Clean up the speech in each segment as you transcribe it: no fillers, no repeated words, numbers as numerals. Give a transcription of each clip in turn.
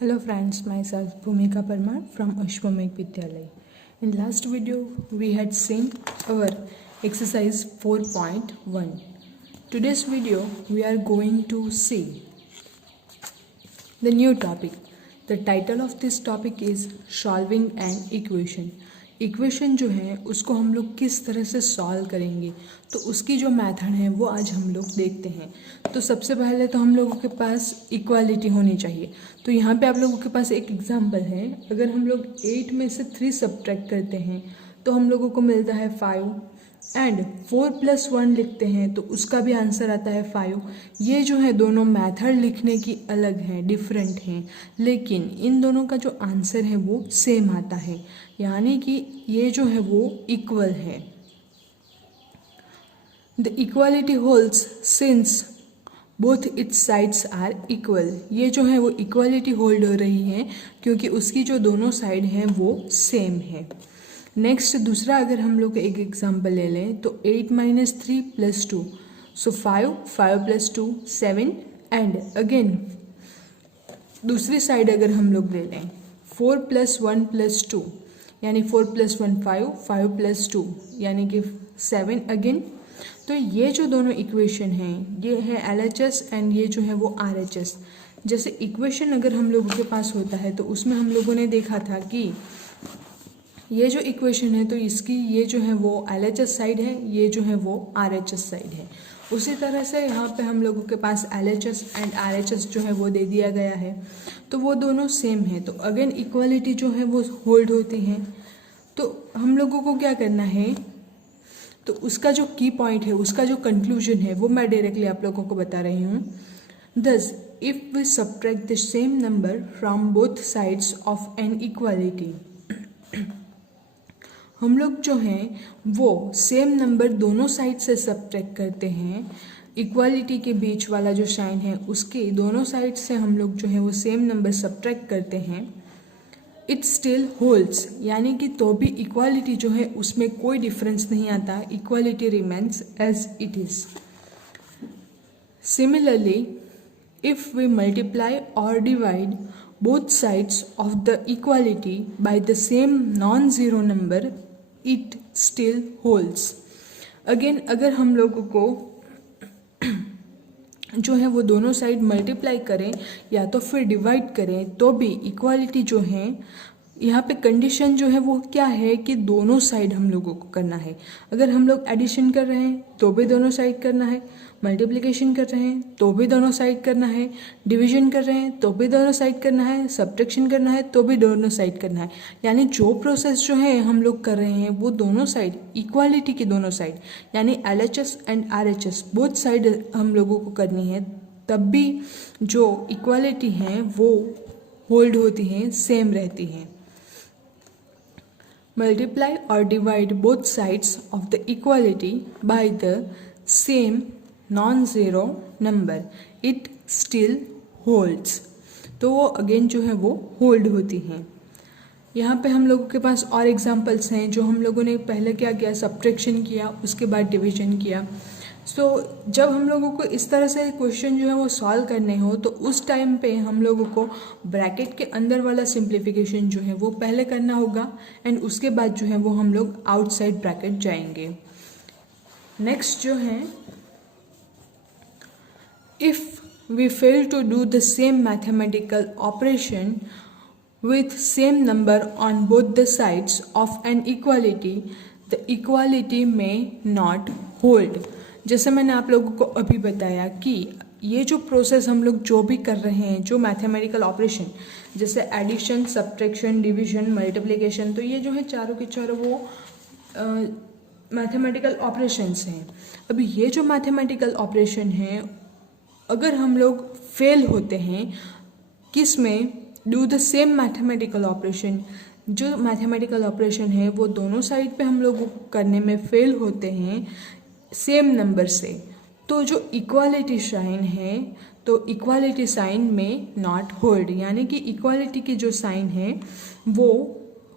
Hello friends, myself Bhumika Parmar from Ashwamekh Vidyalaya. In last video, we had seen our exercise 4.1. Today's video, we are going to see the new topic. The title of this topic is Solving an Equation. Equation जो है उसको हम लोग किस तरह से solve करेंगे, तो उसकी जो मेथड है वो आज हम लोग देखते हैं। तो सबसे पहले तो हम लोगों के पास इक्वालिटी होनी चाहिए। तो यहाँ पे आप लोगों के पास एक एग्जांपल है। अगर हम लोग 8 में से 3 सब्ट्रैक्ट करते हैं तो हम लोगों को मिलता है 5 एंड 4 + 1 लिखते हैं तो उसका भी आंसर आता है 5। ये जो है दोनों मेथड लिखने की अलग हैं, डिफरेंट हैं, लेकिन इन दोनों का जो आंसर है वो सेम आता है, यानी कि ये जो है वो इक्वल है। The equality holds since both its sides are equal. ये जो है वो इक्वालिटी होल्ड हो रही है क्योंकि उसकी जो दोनों साइड हैं वो सेम है। नेक्स्ट दूसरा अगर हम लोग एक एग्जांपल ले लें तो 8 - 3 + 2, सो 5 + 2 7 एंड अगेन दूसरी साइड अगर हम लोग ले लें 4 + 1 + 2 यानी 4 + 1 5, 5 + 2 यानी कि 7 अगेन। तो ये जो दोनों इक्वेशन हैं ये है LHS एंड ये जो है वो RHS। जैसे इक्वेशन अगर हम लोगों के पास होता है तो उसमें हम लोगों ने देखा था कि ये जो इक्वेशन है तो इसकी ये जो है वो LHS साइड है, ये जो है वो RHS साइड है। उसी तरह से यहाँ पे हम लोगों के पास LHS एंड RHS जो है वो दे दिया गया है, तो वो दोनों सेम है। तो अगेन इक्वालिटी जो है वो होल्ड होती है। तो हम लोगों को क्या करना है, तो उसका जो की पॉइंट है, उसका जो कंक्लूजन है वो मैं डायरेक्टली आप लोगों को बता रही हूँ। Thus, if we subtract the same number from both sides of an equality, हम लोग जो हैं वो सेम नंबर दोनों साइड से सब्ट्रैक्ट करते हैं। इक्वालिटी के बीच वाला जो साइन है उसके दोनों साइड से हम लोग जो है वो सेम नंबर सब्ट्रैक्ट करते हैं। इट स्टिल होल्ड्स, यानी कि तो भी इक्वालिटी जो है उसमें कोई डिफरेंस नहीं आता, equality remains as it is. Similarly if we multiply और divide both sides of the equality by the same non-zero number, it still holds. Again अगर हम लोगों को जो है वो दोनों साइड मल्टीप्लाई करें या तो फिर डिवाइड करें तो भी इक्वालिटी जो है, यहाँ पे कंडीशन जो है वो क्या है कि दोनों साइड हम लोगों को करना है। अगर हम लोग एडिशन कर रहे हैं तो भी दोनों साइड करना है, मल्टीप्लिकेशन कर रहे हैं तो भी दोनों साइड करना है, डिवीजन कर रहे हैं तो भी दोनों साइड करना है, सब्ट्रैक्शन करना है तो भी दोनों साइड करना है। यानी जो प्रोसेस जो है हम लोग कर रहे हैं वो दोनों साइड, इक्वालिटी के दोनों साइड यानी LHS and RHS both side हम लोगों को करनी है, तब भी जो इक्वालिटी है वो होल्ड होती हैं, सेम रहती हैं। Multiply or divide both sides of the equality by the same non-zero number, it still holds। तो वो अगेन जो है वो होल्ड होती हैं। यहाँ पे हम लोगों के पास और एग्जांपल्स हैं जो हम लोगों ने पहले क्या किया, सब्ट्रैक्शन किया, उसके बाद डिवीजन किया। सो जब हम लोगों को इस तरह से क्वेश्चन जो है वो सॉल्व करने हो तो उस टाइम पे हम लोगों को ब्रैकेट के अंदर वाला सिंप्लीफिकेशन जो है वो पहले करना होगा एंड उसके बाद जो है वो हम लोग आउटसाइड ब्रैकेट जाएंगे। नेक्स्ट जो है, if we fail to do the same mathematical operation with same number on both the sides of an equality, the equality may not hold। जैसे मैंने आप लोगों को अभी बताया कि ये जो प्रोसेस हम लोग जो भी कर रहे हैं, जो मैथमेटिकल ऑपरेशन जैसे एडिशन, सब्ट्रैक्शन, डिवीजन, मल्टीप्लिकेशन, तो ये जो है चारों के चारों वो मैथमेटिकल ऑपरेशंस हैं। अभी ये जो मैथमेटिकल ऑपरेशन हैं अगर हम लोग फेल होते हैं किस में, do the same mathematical operation, जो मैथमेटिकल ऑपरेशन है वो दोनों साइड पे हम लोग करने में फेल होते हैं सेम नंबर से, तो जो इक्वालिटी साइन है तो इक्वालिटी साइन में नॉट होल्ड, यानी कि इक्वालिटी की जो साइन है वो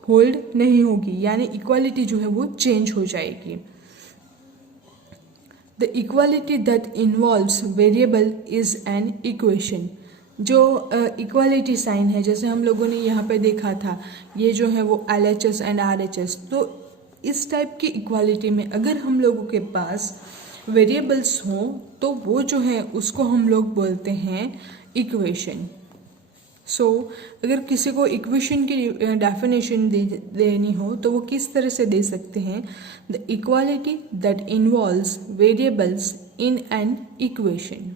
होल्ड नहीं होगी, यानी इक्वालिटी जो है वो चेंज हो जाएगी। The equality that involves variable is an equation. जो इक्वालिटी साइन है, जैसे हम लोगों ने यहाँ पे देखा था, ये जो है वो LHS एंड RHS, तो इस टाइप की इक्वालिटी में अगर हम लोगों के पास वेरिएबल्स हों तो वो जो है उसको हम लोग बोलते हैं इक्वेशन। सो अगर किसी को इक्वेशन की डेफिनेशन देनी हो तो वो किस तरह से दे सकते हैं? The equality that involves variables in an equation.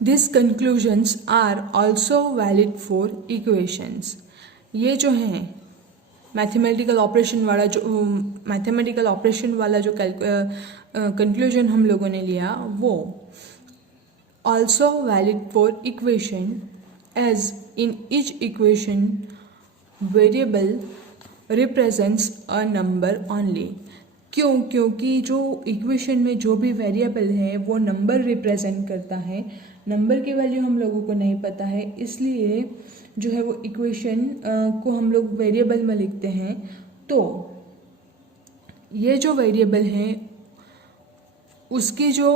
This conclusions are also valid for equations. ये जो है मैथमेटिकल ऑपरेशन वाला जो कंक्लूजन हम लोगों ने लिया वो also valid for equation, as in each equation variable represents a number only। क्योंकि जो इक्वेशन में जो भी वेरिएबल है वो नंबर रिप्रेजेंट करता है, नंबर की वैल्यू हम लोगों को नहीं पता है, इसलिए जो है वो इक्वेशन को हम लोग वेरिएबल में लिखते हैं। तो ये जो वेरिएबल है उसकी जो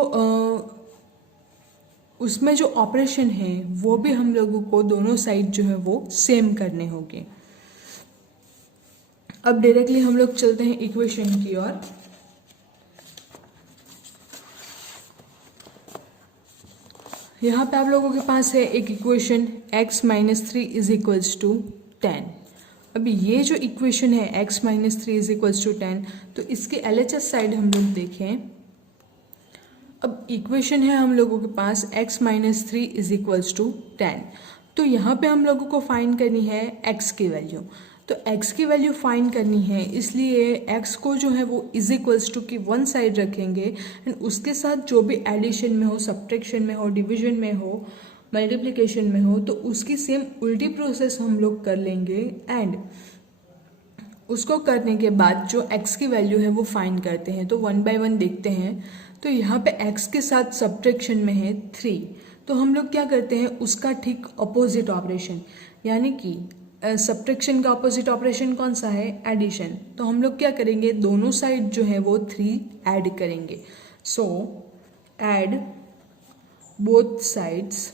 उसमें जो ऑपरेशन है वो भी हम लोगों को दोनों साइड जो है वो सेम करने होंगे। अब डायरेक्टली हम लोग चलते हैं इक्वेशन की ओर। यहाँ पे आप लोगों के पास है एक इक्वेशन x - 3 = 10। अभी ये जो इक्वेशन है x - 3 = 10, तो इसके LHS साइड हम लोग देखें। अब इक्वेशन है हम लोगों के पास x - 3 = 10, तो यहाँ पे हम लोगों को फाइंड करनी है x की वैल्यू। तो x की वैल्यू फाइंड करनी है, इसलिए x को जो है वो = की वन साइड रखेंगे एंड उसके साथ जो भी एडिशन में हो, सब्ट्रैक्शन में हो, डिवीजन में हो, मल्टीप्लिकेशन में हो, तो उसकी सेम उल्टी प्रोसेस हम लोग कर लेंगे एंड उसको करने के बाद जो x की वैल्यू है वो फाइंड करते हैं। तो 1 बाय 1 देखते हैं। तो यहाँ पे x के साथ सब्ट्रैक्शन में है 3, तो हम लोग क्या करते हैं उसका ठीक अपोजिट ऑपरेशन, यानी कि सब्ट्रैक्शन का अपोजिट ऑपरेशन कौन सा है? एडिशन। तो हम लोग क्या करेंगे, दोनों साइड जो है वो 3 ऐड करेंगे। सो ऐड बोथ साइड्स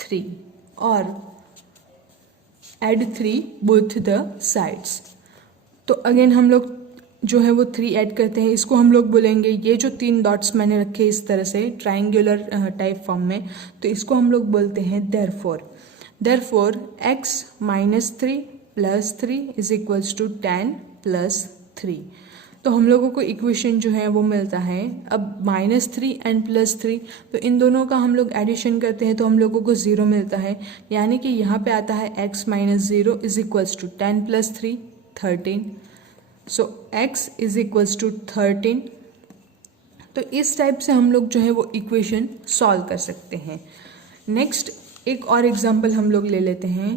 3 और ऐड 3 बोथ द साइड्स। तो अगेन हम लोग जो है वो 3 ऐड करते हैं। इसको हम लोग बोलेंगे, ये जो 3 डॉट्स मैंने रखे इस तरह से ट्राइंगुलर टाइप फॉर्म में, तो इसको हम लोग बोलते हैं देयरफॉर x - 3 + 3 = 10 + 3। तो हम लोगों को इक्वेशन जो है वो मिलता है। अब -3 एंड +3, तो इन दोनों का हम लोग एडिशन करते हैं तो हम लोगों को 0 मिलता है, यानी कि यहाँ पे आता है x - 0 = 10 + 3 13। सो x = 13। तो इस टाइप से हम लोग जो है वो इक्वेशन सॉल्व कर सकते हैं। नेक्स्ट एक और एग्जांपल हम लोग ले लेते हैं।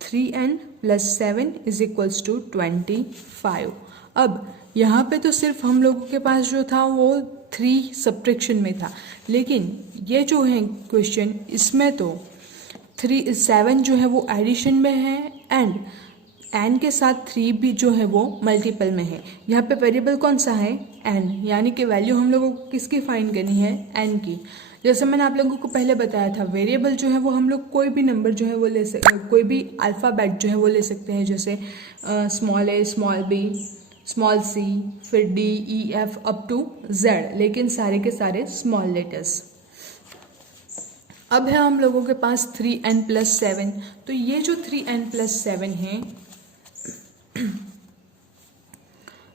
3n + 7 = 25। अब यहाँ पे तो सिर्फ हम लोगों के पास जो था वो 3 सब्ट्रैक्शन में था, लेकिन ये जो है क्वेश्चन, इसमें तो 7 जो है वो एडिशन में है एंड n के साथ 3 भी जो है वो मल्टीपल में है। यहाँ पे वेरिएबल कौन सा है? n, यानी कि वैल्यू हम लोगों को किसकी फाइंड करनी है? n की। जैसे मैंने आप लोगों को पहले बताया था, वेरिएबल जो है वो हम लोग कोई भी नंबर जो है वो ले सकते, कोई भी अल्फ़ाबेट जो है वो ले सकते हैं, जैसे small a, small b, small c, फिर d, e, f up to z, लेकिन सारे के सारे स्मॉल लेटर्स। अब है हम लोगों के पास 3n + 7। तो ये जो 3n + 7 है,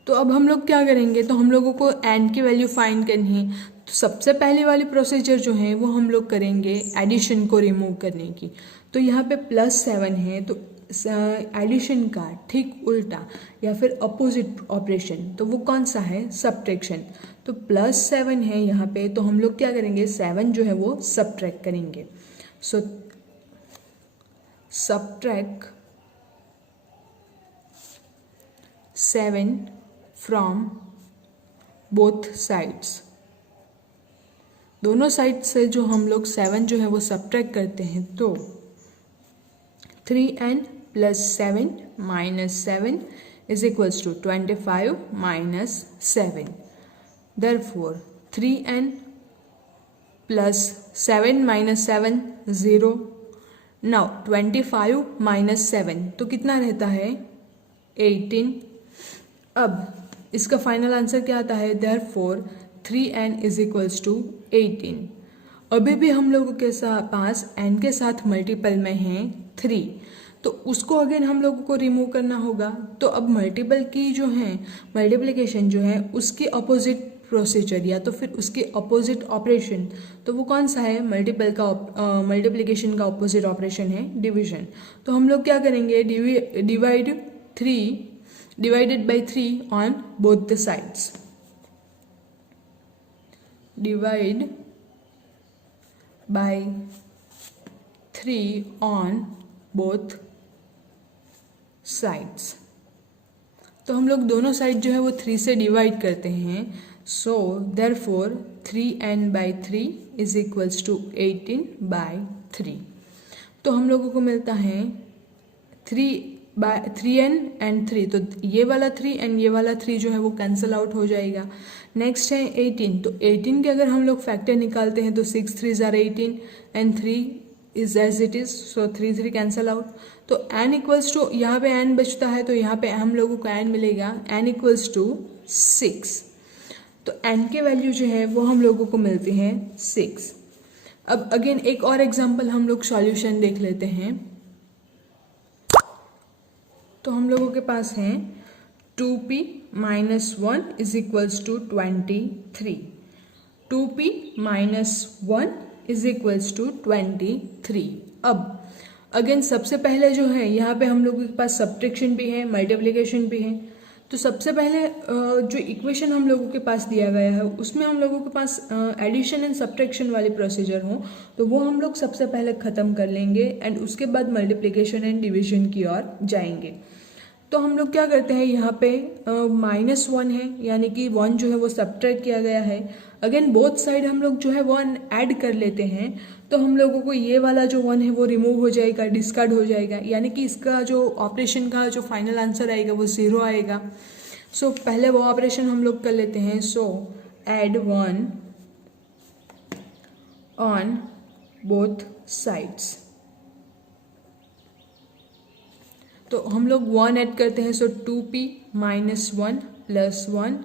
तो अब हम लोग क्या करेंगे, तो हम लोगों को n की वैल्यू फाइंड करनी है। तो सबसे पहले वाली प्रोसीजर जो है वो हम लोग करेंगे एडिशन को रिमूव करने की। तो यहाँ पे +7 है, तो एडिशन का ठीक उल्टा या फिर अपोजिट ऑपरेशन, तो वो कौन सा है? सब्ट्रैक्शन। तो +7 है यहाँ पे, तो हम लोग क्या करेंगे, 7 जो है वो सब्ट्रैक्ट करेंगे। सो सब्ट्रैक्ट 7 फ्रॉम बोथ साइड्स। दोनों साइड से जो हम लोग 7 जो है वो सब्ट्रैक्ट करते हैं, तो 3n + 7 - 7 = 25 - 7। Therefore 3n plus 7 minus 7 0. Now 25 minus 7 तो कितना रहता है 18. अब इसका फाइनल आंसर क्या आता है, therefore 3n is equals to 18. अभी भी हम लोगों के पास n के साथ मल्टीपल में है 3, तो उसको अगेन हम लोगों को रिमूव करना होगा. तो अब मल्टीपल की जो है मल्टीप्लिकेशन जो है उसकी अपोजिट प्रोसीजर या तो फिर उसके अपोजिट ऑपरेशन, तो वो कौन सा है, मल्टीपल का मल्टीप्लिकेशन का अपोजिट ऑपरेशन है डिवीजन. तो हम लोग क्या करेंगे, divided by 3 on both the sides. Divide by 3 on both sides. तो हम लोग दोनों साइड जो है वो 3 से डिवाइड करते हैं. So therefore 3n/3 is equals to 18/3. तो हम लोगों को मिलता है 3n and 3. तो ये वाला 3 एंड ये वाला 3 जो है वो कैंसिल आउट हो जाएगा. नेक्स्ट है 18. तो 18 के अगर हम लोग फैक्टर निकालते हैं तो 6 3s are 18 and 3 is as it is. So 3 cancel out. तो n इक्वल्स टू, यहाँ पे n बचता है तो यहाँ पे हम लोगों को n मिलेगा, n इक्वल्स टू 6. तो n के वैल्यू जो है वो हम लोगों को मिलती है 6. अब अगेन एक और एग्जांपल हम लोग सॉल्यूशन देख लेते हैं. तो हम लोगों के पास है 2p minus 1 is equals to 23. 2p minus 1 is equals to 23. अब अगेन सबसे पहले जो है यहाँ पे हम लोगों के पास सब्ट्रैक्शन भी है, मल्टीप्लिकेशन भी है. तो सबसे पहले जो इक्वेशन हम लोगों के पास दिया गया है उसमें हम लोगों के पास एडिशन एंड सब्ट्रैक्शन वाली प्रोसीजर हो, तो वो हम लोग सबसे पहले ख़त्म कर लेंगे एंड उसके बाद मल्टीप्लिकेशन एंड डिवीजन की ओर जाएंगे. तो हम लोग क्या करते हैं, यहाँ पे -1 है यानी कि 1 जो है वो सब्ट्रैक्ट किया गया है. अगेन बोथ साइड हम लोग जो है 1 ऐड कर लेते हैं. तो हम लोगों को ये वाला जो 1 है वो रिमूव हो जाएगा, डिस्कार्ड हो जाएगा, यानी कि इसका जो ऑपरेशन का जो फाइनल आंसर आएगा वो 0 आएगा. सो पहले वो ऑपरेशन हम लोग कर लेते हैं. So add 1 on both sides. तो हम लोग 1 ऐड करते हैं. So 2p minus 1 plus 1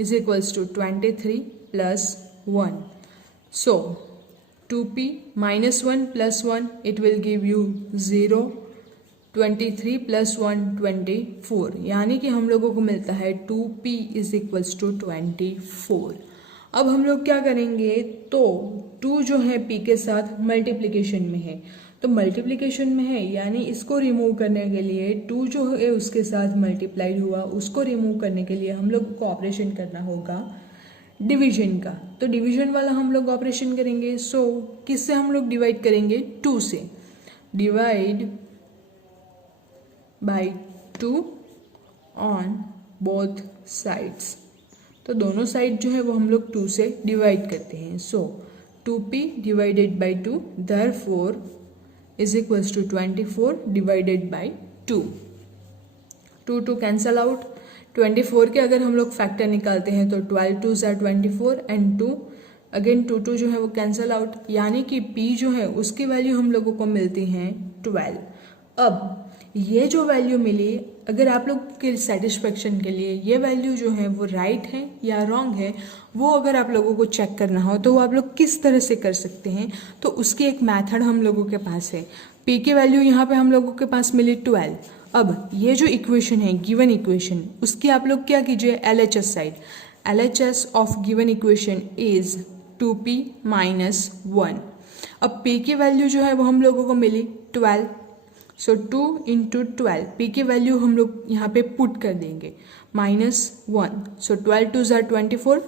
is equals to 23 plus 1. So 2p minus 1 plus 1, it will give you 0. 23 plus 1 24, यानी कि हम लोगों को मिलता है 2p is equals to 24. अब हम लोग क्या करेंगे, तो 2 जो है p के साथ मल्टीप्लिकेशन में है, तो मल्टीप्लिकेशन में है यानी इसको रिमूव करने के लिए 2 जो है उसके साथ मल्टीप्लाइड हुआ, उसको रिमूव करने के लिए हम लोग को ऑपरेशन करना होगा डिवीजन का. तो डिवीजन वाला हम लोग ऑपरेशन करेंगे. सो किससे हम लोग डिवाइड करेंगे, 2 से. Divide by 2 on both sides. तो दोनों साइड जो है वो हम लोग 2 से डिवाइड करते हैं. So 2p divided by 2 therefore is equals to 24 divided by 2. 2 cancel out. 24 के अगर हम लोग फैक्टर निकालते हैं तो 12 2s are 24 एंड 2 अगेन 2 जो है वो कैंसल आउट, यानी कि p जो है उसकी वैल्यू हम लोगों को मिलती है 12. अब ये जो वैल्यू मिली, अगर आप लोग के सेटिस्फेक्शन के लिए ये वैल्यू जो है वो राइट है या रॉन्ग है, वो अगर आप लोगों को चेक करना हो तो वो आप लोग किस तरह से कर सकते हैं. तो उसकी एक मेथड हम लोगों के पास है. p की वैल्यू यहाँ पे हम लोगों के पास मिली 12. अब ये जो इक्वेशन है गिवन इक्वेशन, उसकी आप लोग क्या कीजिए, LHS side. LHS of given equation is 2p minus 1. अब p की वैल्यू जो है वो हम लोगों को मिली 12. सो 2 इंटू 12, p की वैल्यू हम लोग यहाँ पे पुट कर देंगे -1. सो 12 2s are 24,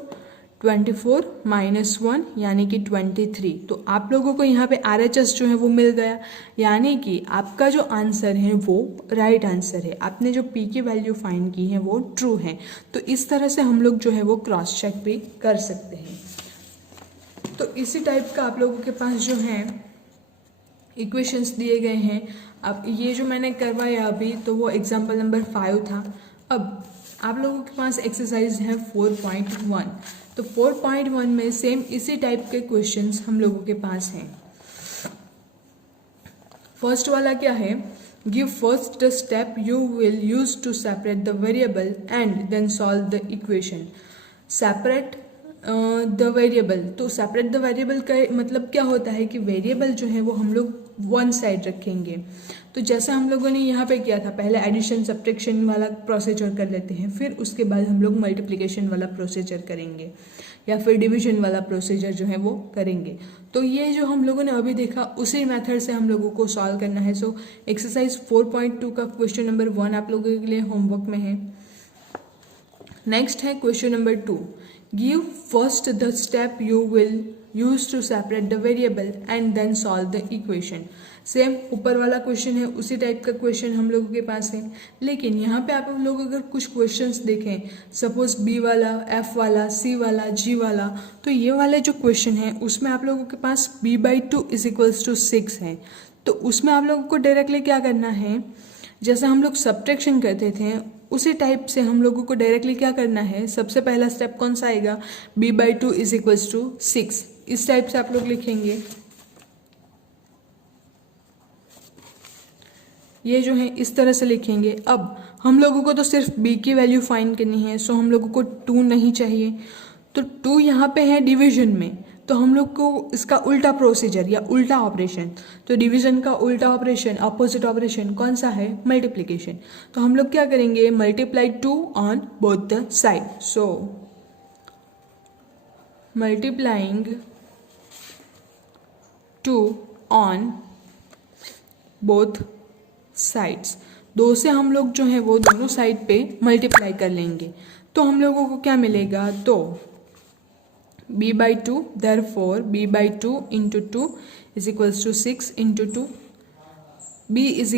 24 माइनस 1 यानी कि 23. तो आप लोगों को यहाँ पे RHS जो है वो मिल गया, यानी कि आपका जो आंसर है वो राइट आंसर है. आपने जो p की वैल्यू फाइंड की है वो ट्रू है. तो इस तरह से हम लोग जो है वो क्रॉस चेक भी कर सकते हैं. तो इसी टाइप का आप लोगों के पास जो है इक्वेशंस दिए गए हैं. अब ये जो मैंने करवाया अभी तो वो एग्जाम्पल नंबर 5 था. अब आप लोगों के पास एक्सरसाइज है 4.1. तो 4.1 में सेम इसी टाइप के क्वेश्चंस हम लोगों के पास हैं। फर्स्ट वाला क्या है, give first the step you will use to separate the variable and then solve the equation. Separate the variable, तो सेपरेट द वेरिएबल का मतलब क्या होता है कि वेरिएबल जो है वो हम लोग वन साइड रखेंगे। तो जैसे हम लोगों ने यहाँ पे किया था, पहले एडिशन सब्ट्रैक्शन वाला प्रोसीजर कर लेते हैं, फिर उसके बाद हम लोग मल्टीप्लिकेशन वाला प्रोसीजर करेंगे या फिर डिवीजन वाला प्रोसीजर जो है वो करेंगे। तो ये जो हम लोगों ने अभी देखा उसी मेथड से हम लोगों को सॉल्व करना है। सो एक्सरसाइज 4.2 का क्वेश्चन नंबर 1 आप लोगों के लिए होमवर्क में है। नेक्स्ट है question number 2, give first the step you will use to separate the variable and then solve the equation. Same ऊपर वाला क्वेश्चन है, उसी टाइप का क्वेश्चन हम लोगों के पास है, लेकिन यहाँ पे आप लोग अगर कुछ क्वेश्चंस देखें, सपोज बी वाला, एफ वाला, सी वाला, जी वाला, तो ये वाले जो क्वेश्चन है उसमें आप लोगों के पास b/2 = 6 है। तो उसमें आप लोगों को डायरेक्टली क्या करना है, जैसे हम लोग सब्ट्रैक्शन करते थे उसी टाइप से हम लोगों को डायरेक्टली क्या करना है, सबसे पहला स्टेप कौन सा आएगा, b/2 = 6, इस टाइप से आप लोग लिखेंगे। ये जो है इस तरह से लिखेंगे। अब हम लोगों को तो सिर्फ b की वैल्यू फाइंड करनी है, सो हम लोगों को 2 नहीं चाहिए, तो 2 यहाँ पे है डिवीजन में, तो हम लोग को इसका उल्टा प्रोसीजर या उल्टा ऑपरेशन, तो डिवीजन का उल्टा ऑपरेशन, अपोजिट ऑपरेशन कौन सा है, मल्टीप्लिकेशन। तो हम लोग क्या करेंगे, multiply 2 on both the side, so multiplying 2 on both sides, 2 से हम लोग जो है वो दोनों साइड पे मल्टीप्लाई कर लेंगे, तो हम लोगों को क्या मिलेगा, तो b/2, therefore b/2 into 2 = 6 into 2, b =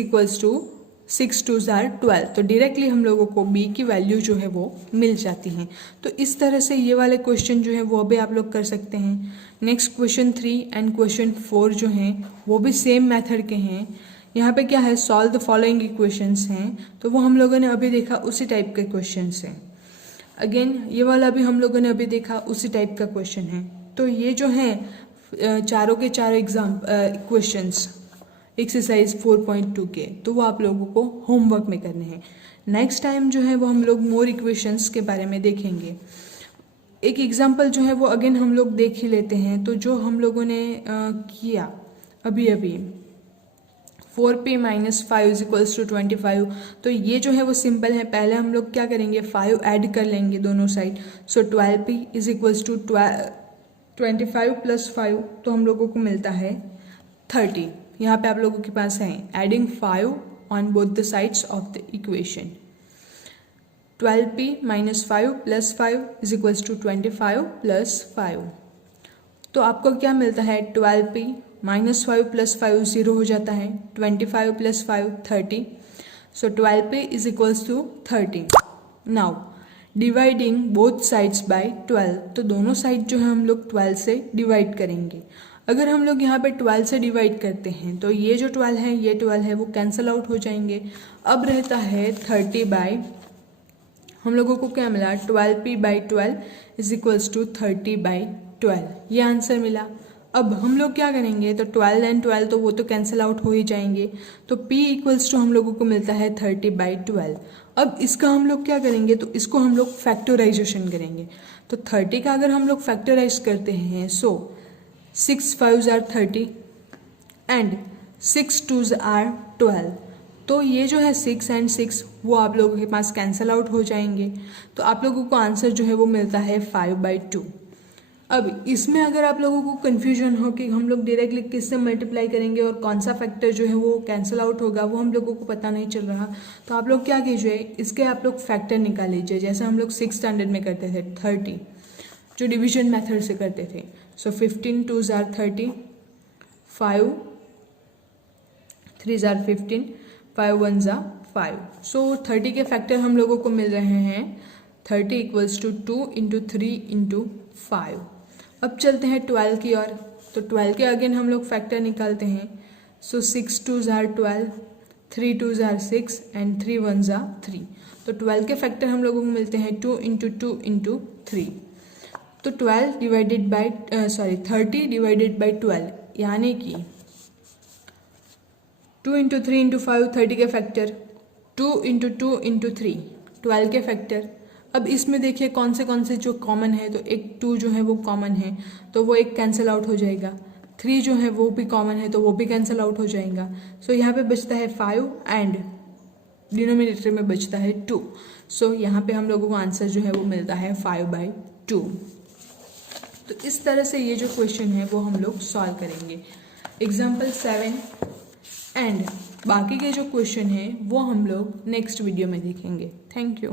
6 2s are 12, तो डायरेक्टली हम लोगों को b की वैल्यू जो है वो मिल जाती है। तो इस तरह से ये वाले क्वेश्चन जो है वो भी आप लोग कर सकते हैं। नेक्स्ट क्वेश्चन 3 एंड क्वेश्चन 4 जो हैं वो भी सेम मेथड के हैं। यहाँ पे क्या है, सॉल्व द फॉलोइंग इक्वेशंस हैं, तो वो हम लोगों ने अभी देखा उसी टाइप के क्वेश्चंस हैं। अगेन ये वाला भी हम लोगों ने अभी देखा उसी टाइप का क्वेश्चन है। तो ये जो है चारों के चारों क्वेश्चंस एक्सरसाइज 4.2 के, तो वो आप लोगों को होमवर्क में करने हैं। नेक्स्ट टाइम जो है वो हम लोग मोर इक्वेशंस के बारे में देखेंगे। एक एग्जांपल जो है वो अगेन हम लोग देख ही लेते हैं। तो जो हम लोगों ने किया अभी 4p - 5 = 25, तो ये जो है वो सिंपल है। पहले हम लोग क्या करेंगे, 5 ऐड कर लेंगे दोनों साइड, सो 12p = 25 + 5, तो हम लोगों को मिलता है 30। यहाँ पे आप लोगों के पास है adding 5 on both the sides of the equation. 12p - 5 + 5 = 25 + 5, तो आपको क्या मिलता है, 12p - 5 + 5 0 हो जाता है, 25 + 5 30, सो 12p = 30। Now dividing both sides by 12, तो दोनों साइड जो है हम लोग 12 से डिवाइड करेंगे। अगर हम लोग यहाँ पे 12 से डिवाइड करते हैं तो ये जो 12 है, ये 12 है वो कैंसिल आउट हो जाएंगे। अब रहता है 30 हम लोगों को क्या मिला, 12p/12 = 30/12, ये आंसर मिला। अब हम लोग क्या करेंगे, तो 12 एंड 12 तो वो तो कैंसिल आउट हो ही जाएंगे, तो p = हम लोगों को मिलता है 30/12। अब इसका हम लोग क्या करेंगे, तो इसको हम लोग फैक्टराइजेशन करेंगे। तो 30 का अगर हम लोग फैक्टराइज करते हैं, सो 6 5s are 30 and 6 2s are 12, तो ये जो है 6 एंड 6 वो आप लोगों के पास कैंसिल आउट हो जाएंगे, तो आप लोगों को आंसर जो है वो मिलता है 5/2। अब इसमें अगर आप लोगों को कन्फ्यूजन हो कि हम लोग डायरेक्टली किससे मल्टीप्लाई करेंगे और कौन सा फैक्टर जो है वो कैंसिल आउट होगा, वो हम लोगों को पता नहीं चल रहा, तो आप लोग क्या कीजिए, इसके आप लोग फैक्टर निकाल लीजिए, जैसे हम लोग 6th स्टैंडर्ड में करते थे 30, जो डिवीजन मेथड से करते थे। सो 15 2s are 30, 5 3s are 15, 5 1s are 5, सो 30 के फैक्टर हम लोगों को मिल रहे हैं 30 = 2 × 3 × 5। अब चलते हैं 12 की ओर, तो 12 के अगेन हम लोग फैक्टर निकालते हैं। सो 6 2s are 12, 3 2s are 6 and 3 1s are 3, तो 12 के फैक्टर हम लोगों को मिलते हैं 2 × 2 × 3। तो 30 डिवाइडेड बाई 12 यानी कि 2 इंटू 3 इंटू 5 30 के फैक्टर, 2 इंटू 2 इंटू 3 12 के फैक्टर। अब इसमें देखिए कौन से जो कॉमन है, तो एक 2 जो है वो कॉमन है तो वो एक कैंसिल आउट हो जाएगा, 3 जो है वो भी कॉमन है तो वो भी कैंसिल आउट हो जाएगा। सो यहाँ पे बचता है 5 एंड डिनोमिनेटर में बचता है 2। सो यहाँ पे हम लोगों को आंसर जो है वो मिलता है 5/2। तो इस तरह से ये जो क्वेश्चन है वो हम लोग सॉल्व करेंगे। एग्जाम्पल 7 एंड बाकी के जो क्वेश्चन है वो हम लोग नेक्स्ट वीडियो में देखेंगे। Thank you.